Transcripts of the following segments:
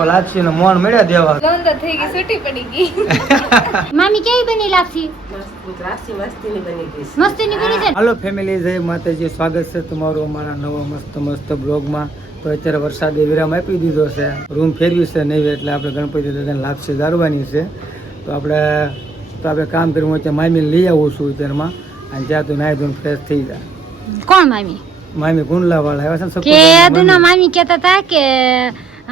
લોકો લાપસી નો મોણ મળ્યા દેવા લોન તો થઈ ગઈ છૂટી પડી ગઈ મામી કેવી બની લાપસી મસ્તીની બની છે હાલો ફેમિલી જય માતાજી સ્વાગત છે તમારું અમારા નવા મસ્ત બ્લોગમાં તો અત્યારે વરસાદે વિરામ આપી દીધો છે રૂમ ફેરવી છે નહીં એટલે આપણે ગણપતિ દાદાને લાપસી દારવાની છે તો આપણે કામ કર્યું હોય મામી લઈ આવું છું અત્યારમાં અને જ્યાં તો નાઈ ધોઈને ફ્રેશ થઈ જાય કોણ મામી ગુંડલા વાળા આવ્યા છે કે અદુના મામી કહેતા હતા કે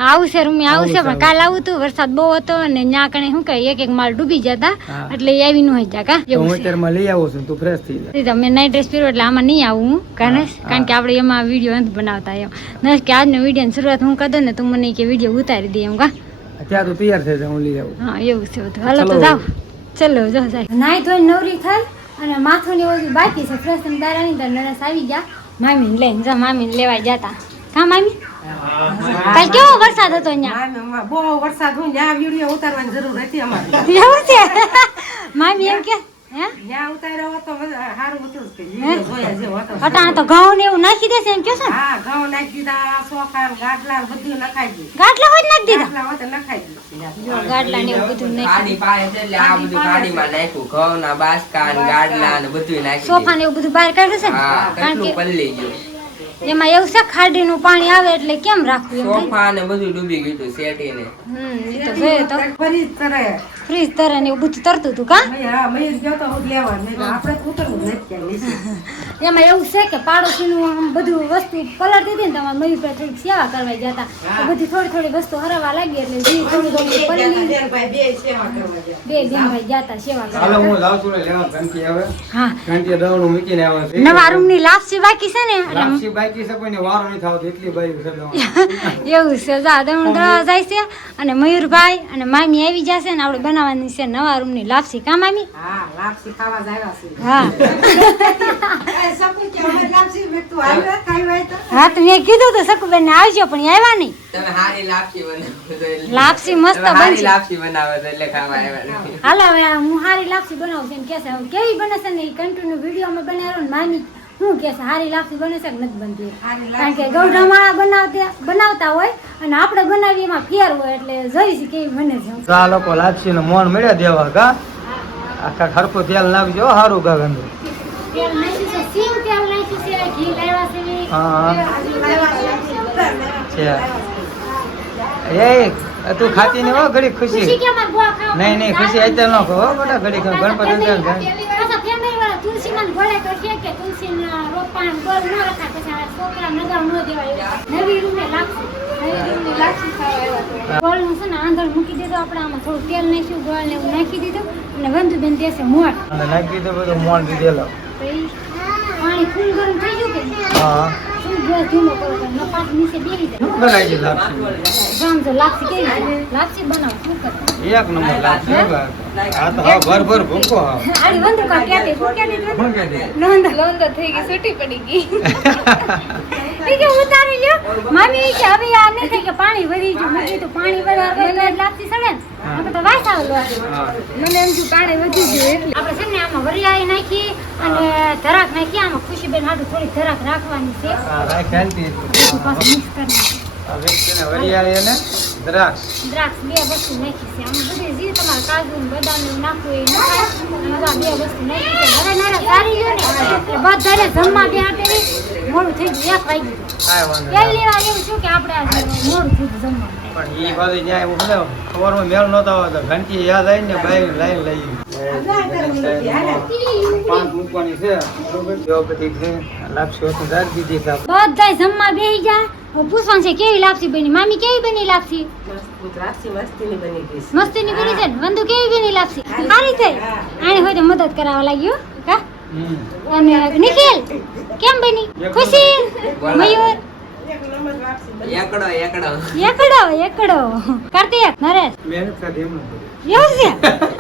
આવશે રૂમી આવશે પણ કાલ આવું તું વરસાદ બહુ હતો અને ન્યા કણે શું કહે એક માલ ડૂબી જતા એટલે એ આવી ન હોય જા કા હું અત્યારમાં લઈ આવું છું તું ફ્રેશ થઈ જાય તમે નાઈટ ડ્રેસ પહેરો એટલે આમાં નહીં આવું હું કારણ કે આપણે એમાં વિડીયો નથી બનાવતા એમ નસ કે આજનો વિડીયો શરૂઆત હું કરી દઉં ને તું મને કે વિડીયો ઉતારી દે એમ કા ત્યાં તો તૈયાર થઈ જાય હું લઈ આવું હા એવું છે બધું હાલો તો જાવ ચલો જો જાય નાઈ ધોઈ નવરી થઈ અને માથું ને બધું બાકી છે ફ્રેશ તમે દારાની તો નરસ આવી ગયા મામીને લઈને જા મામીને લેવા જતા કા મામી કાલ કેવો વરસાદ હતો અહીંયા બહુ વરસાદ હોય ત્યાં વિડીયો ઉતારવાની જરૂર હતી અમારે એવું છે મામી એમ કે ત્યાં ઉતાર્યો હતો સારું હતું કે વિડીયો જોયા જેવો હતો અટાણે તો ઘઉં ને એવું નાખી દેશે એમ કે છે હા ઘઉં નાખી દીધા ચોખા ગાટલા બધું નખાઈ દીધું ગાટલા હોય નાખી દીધા ગાટલા હોય તો નખાઈ દીધું ગાટલા ને એવું બધું નાખી ગાડી પાસે છે એટલે આ બધું ગાડીમાં નાખ્યું ઘઉં ના બાસકા ને ગાડલા ને બધું નાખ્યું સોફા ને એવું બધું બહાર કાઢ્યું છે ને હા કારણ કેટલું કે પલ્લી ગયું એમાં એવું છે ખાડીનું પાણી આવે એટલે કેમ રાખવું એમ સોફા ને બધું ડૂબી ગયું હતું શેટી ને એ તો જોઈએ તો ફરી તરે ફ્રીજ તરે ને એવું બધું તરતું હતું કા હા મેં ગયો તો હું લેવા મેં આપણે ઉતરવું નથી ક્યાંય એમાં એવું છે કે પાડોશીનું આમ બધું વસ્તુ પલળતી હતી ને તમારે મયુર પર થોડીક સેવા કરવા જતા તો બધી થોડી વસ્તુ હરવા લાગી એટલે જે થોડી પલળી બે બેનભાઈ જતા સેવા કરવા હાલો હું લાવ છું લેવા ઘંટી આવે હા ઘંટી દવાનું મૂકીને આવે છે નવા રૂમ ની લાપસી બાકી છે ને એટલે લાપસી બાકી છે કોઈને વારો નહીં થાવતો એટલી બાયું છે દવાનું. એવું છે જા દમણ દવા જાય છે અને મયુરભાઈ અને મામી આવી જશે ને આપણે બનાવવાની છે નવા રૂમ ની લાપસી કા મામી હા લાપસી ખાવા જ આવ્યા છે હા સપુ કે અમે લાપસી મે તું આવ્યા ખાઈ હોય તો હા તો મેં કીધું તો સકુબેન ને આવજો પણ ઈ આવ્યા નહીં તમે હારી લાપસી બનાવો તો એટલે લાપસી મસ્ત તમે હારી બનશે લાપસી બનાવો તો એટલે ખાવા આવ્યા નથી. હાલો હવે હું હારી લાપસી બનાવું છું એમ કે છે હવે કેવી બને છે ને એ કન્ટિન્યુ વિડીયો માં બનાવ્યો ને મામી શું કે છે હારી લાપસી બને છે કે નથી બનતી કારણ કે ગૌઢામાં બનાવતા હોય અને આપણે બનાવીએ એમાં ફેર હોય એટલે જોઈશ કેવી બને છે તો આ લોકો લાપસી નો મોણ મળ્યા દેવા કા આખા ખરખું તેલ નાખજો સારું કા ગંદુ તેલ નાખ્યું છે સિંગ તેલ નાખ્યું છે ઘી લાવ્યા છે હા એ તું ખાતી ને હો ઘડી ખુશી ખુશી કે માર ગોળ ખાવા નહીં ખુશી અત્યારે ન ખો બેટા ઘડી ગણપતિ અંદર જાય પાછા ફેમિલી વાળા તુલસી માં ગોળે તો કે તુલસી ના રોપાન ગોળ ન રખા પછી આ છોકરા નગાવ ન દેવાય નવી રૂમે લાગશે ગોળ નું છે ને આંધળ મૂકી દીધો આપણે આમાં થોડું તેલ નાખ્યું ગોળ ને એવું નાખી દીધું અને વંદુબેન દેશે મોટ અને નાખી દીધું બધું મોણ દીધેલો તો ઈ પાણી ફૂલ ગરમ થઈ ગયું કે હા શું ગેસ ધીમો કરો તો નપાસ નીચે બેહી જાય બનાવી દીધી લાપસી જામ જો લાપસી કેવી છે? લાપસી બનાવ શું કર એક નંબર લાપસી હો બા. આ તો હા ભર ભૂકો હા આડી વંદુ કા કેટી શું કેટી કોણ કહે છે? લોન તો થઈ ગઈ છૂટી પડી ગઈ કે ઉતારી લ્યો મામી કે હવે આ નહીં થાય કે પાણી વધી ગયું મેં કીધું પાણી વધારે એટલે લાપસી સડે ને આપણે તો વાસ આવેલો હા મને એમ થયું પાણી વધી ગયું એટલે આપણે છે ને આમાં વરિયાળી નાખી અને ધરાક નાખી આમાં ખુશીબેન હાટુ થોડી ધરાક રાખવાની છે આ રાખેલતી પછી પાછું મિક્સ કરી આ વ્યક્તિને વરિયાળી અને દ્રાક્ષ દ્રાક્ષ બે વસ્તુ નાખી છે આમાં બધી જે તમારે કાજુ ને બદામ ને નાખવું એ નખાય અને આ બે વસ્તુ નાખી છે હવે નારા સારી ગયો ને એટલે બધાને જમવા બે હાટે મોડું થઈ ગયું 1 વાગી કાંઈ વાંધો ગયું નહીં. લેવા એવું શું કે આપણે આજે મોડું થઈ ગયું જમવા પણ ઈ બાજુ ન્યાય હું ખબર ખબરમાં મેળ નતો આવતો ઘંટી યાદ આવી ને બાઈ લાઈન લઈ પાંચ મૂકવાની છે બરોબર જો બધી છે લાપસી તો દાર દીધી છે આપણે. બધાય જમવા બેહી જા પૂછવાનું છે કેવી લાપસી બની મામી કેવી બની લાપસી લાપસી મસ્તીની બની ગઈ છે મસ્તીની બની છે ને વંદુ કેવી બની લાપસી સારી થઈ આને હોય તો મદદ કરાવવા લાગ્યો કા અને નિખિલ કેમ બની ખુશી મયુર એકડો કાર્તિક નરેશ મહેનત સાથે એમ એવું છે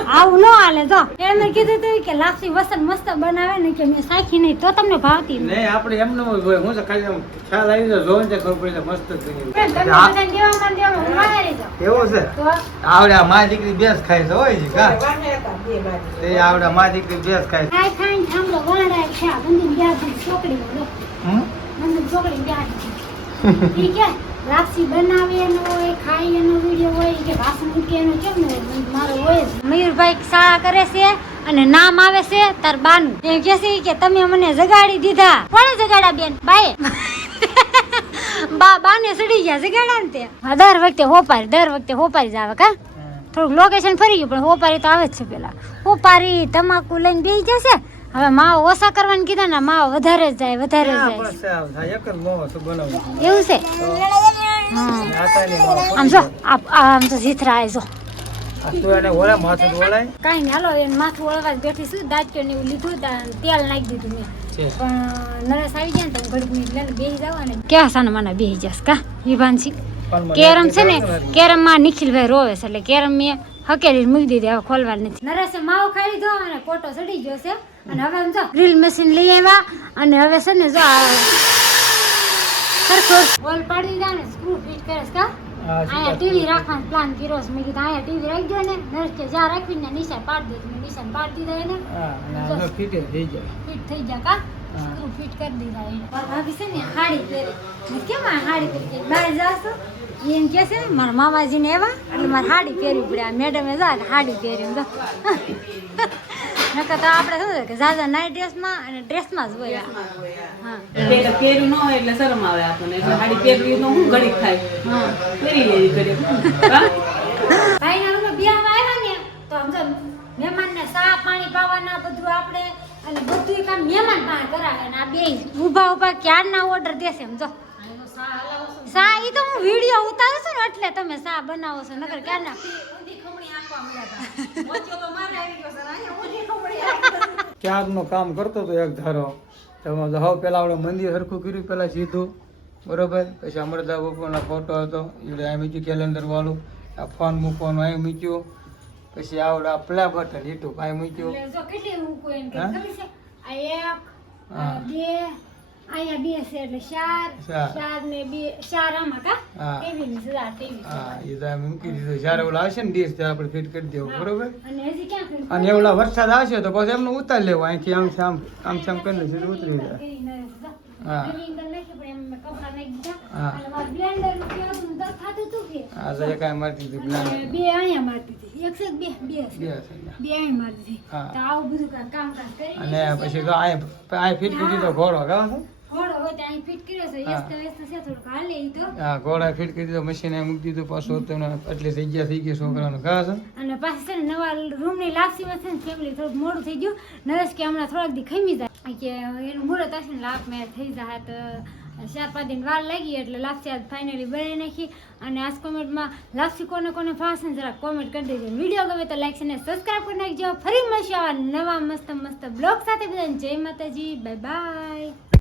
આવું ન હાલે જો એમને કીધું તું કે લાપસી વસન મસ્ત બનાવે ને કે મેં સાખી નહીં તો તમને ભાવતી નહીં આપણે એમને હોય હું તો ખાલી આમ ખ્યાલ આવી જાય જોઈને ખબર પડી જાય મસ્ત બની. એવું છે આવડે આ મા દીકરી બેસ ખાય છે હોય છે કા તે આવડે મા દીકરી બેસ ખાય છે. ખાઈ થાંભલો વણાય છે બંદી બ્યાજ છોકરી હમ? બંદી છોકરી બ્યાજ ઠીક છે લાપસી બનાવે એનો હોય ખાઈ એનો વિડિયો વાસણ મૂકીનું કેમ ને મારો હોય જ. મયુરભાઈ શાળા કરે છે અને નામ આવે છે તાર બાનું. એમ કહે છે કે તમે મને જગાડી દીધા. કોણે જગાડા બેન? બાએ. બાને સડી ગયા જગાડા ને તે. દર વખતે હોપારી જ આવે કા. થોડુંક લોકેશન ફરી ગયું પણ હોપારી તો આવે જ છે પેલા. હોપારી તમાકુ લઈને બેસી જશે. હવે માવો ઓછા કરવાનું કીધા ને માવો વધારે જ જાય એવું છે. આમ તો જીથરા જો કઈ ને હાલો એને માથું વળવા જ બેઠી છું. દાંતિયો ને એવું લીધું તેલ નાખી દીધું મેં પણ નરસ આવી જાય ને તો ઘડીક લઈને બેસી જાવ અને ક્યાં સાના માના બેસી જશ કા વિભાનસી. કેરમ છે ને કેરમ માં નિખિલભાઈ રોવે છે એટલે કેરમ મેં હકેલી મૂકી દીધી હવે ખોલવાની નથી. નરેશે માવો ખાઈ લીધો અને કોટો ચડી ગયો છે અને હવે જો ડ્રીલ મશીન લઈ આવ્યા અને હવે છે ને જો સરખો હોલ પાડી દીધા ને સ્ક્રૂ ફિટ કરે છે કા. અહીંયા ટીવી રાખવાનો પ્લાન કર્યો છે. મેં કીધું અહીંયા ટીવી રાખી દો ને નરેશ કે જ્યાં રાખીને નિશાન પાડી દે. નિશાન પાડી દીધા એને ફિટ થઈ જાય કા. સ્ક્રૂ ફિટ કરી દીધા એને. ભાભી છે ને હાડી પહેરી કેમ આ હાડી પહેરી બહાર જાશો એમ કે છે મારા મામાજીને એવા એટલે મારે હાડી પહેરવી પડે. આ મેડમે જાય હાડી પહેરી નકર તો આપણે શું કે ઝાઝા નાઇટ ડ્રેસમાં અને ડ્રેસમાં જ હોય. હા પહેર્યું ન હોય એટલે શરમ આવે આપણને એટલે સાડી પહેરવી નો હું ઘડીક થાય. હા પહેરી લેવી ઘડીક. ભાઈના રૂમમાં બિયામાં આવ્યા ને તો આમ જો મહેમાનને ચા પાણી પાવાના બધું આપણે અને બધું કામ મહેમાન પાસે કરાવે અને આ બે ઊભા ક્યારના ઓર્ડર દેશે એમ જો. સા ઈ તો હું વિડિયો ઉતારું છું ને એટલે તમે સા બનાવો છો નકર ક્યારના ક્યાંકનું કામ કરતો હતો એક ધારો. તેમાં હવે પેલા આપણે મંદિર સરખું કર્યું પેલા સીધું બરોબર. પછી અમરદા બાપુનો ફોટો હતો એટલે અહીં મૂક્યું કેલેન્ડર વાળું. આ ફોન મૂકવાનું અહીં મૂક્યું. પછી આવડે આ પ્લે બટન યુટ્યુબ અહીં મૂક્યું. જો કેટલી મૂકું એમ કે ખબર છે આ એક બે અહીંયા બે છે એટલે ચાર ને બે ચાર આમાં કા ટીવી ની સજા ટીવી. હા એ તો એમ મૂકી દીધું. જ્યારે ઓલા આવશે ને ડીશ ત્યાં આપણે ફિટ કરી દેવું બરોબર. અને હજી ક્યાં ફિટ અને એવડા વરસાદ આવશે તો પછી એમનું ઉતારી લેવું અહીંથી આમ કરીને સીધું ઉતરી જાય. હા હા તો એક અહીં મારતી હતી પ્લાન. બે અહીંયા મારતી હતી એક છે બે અહીંયા મારતી હતી. હા. તો આવું બધું કામકાજ કરી અને પછી તો અહીં ફિટ કરી દીધો ઘોડો ગાવ છે. ઘોડો હોય તો અહીં ફિટ કર્યો છે વ્યસ્ત છે થોડુંક હાલે ઈ તો. હા ઘોડા ફિટ કરી દીધો મશીન અહીં મૂકી દીધું પાછું તમને એટલી જગ્યા થઈ ગઈ છોકરાનું ઘા છે. અને પાછી છે ને નવા રૂમની લાપસીમાં છે ને ફેમિલી થોડુંક મોડું થઈ ગયું. નરેશ કે હમણાં થોડાક દી ખમી જાય કે એનું મુહૂર્ત હશે ને લાપ મેં થઈ જાય તો 4-5 દિન વાર લાગી એટલે લાપસી આજ ફાઇનલી બનાવી નાખી. અને આજ કોમેન્ટમાં લાપસી કોને ફાવશે ને જરા કોમેન્ટ કરી દેજો. વિડીયો ગમે તો લાઈક અને સબસ્ક્રાઈબ કરી નાખજો. ફરી મળશું આવા નવા મસ્ત બ્લોગ સાથે. બધાને જય માતાજી, બાય બાય.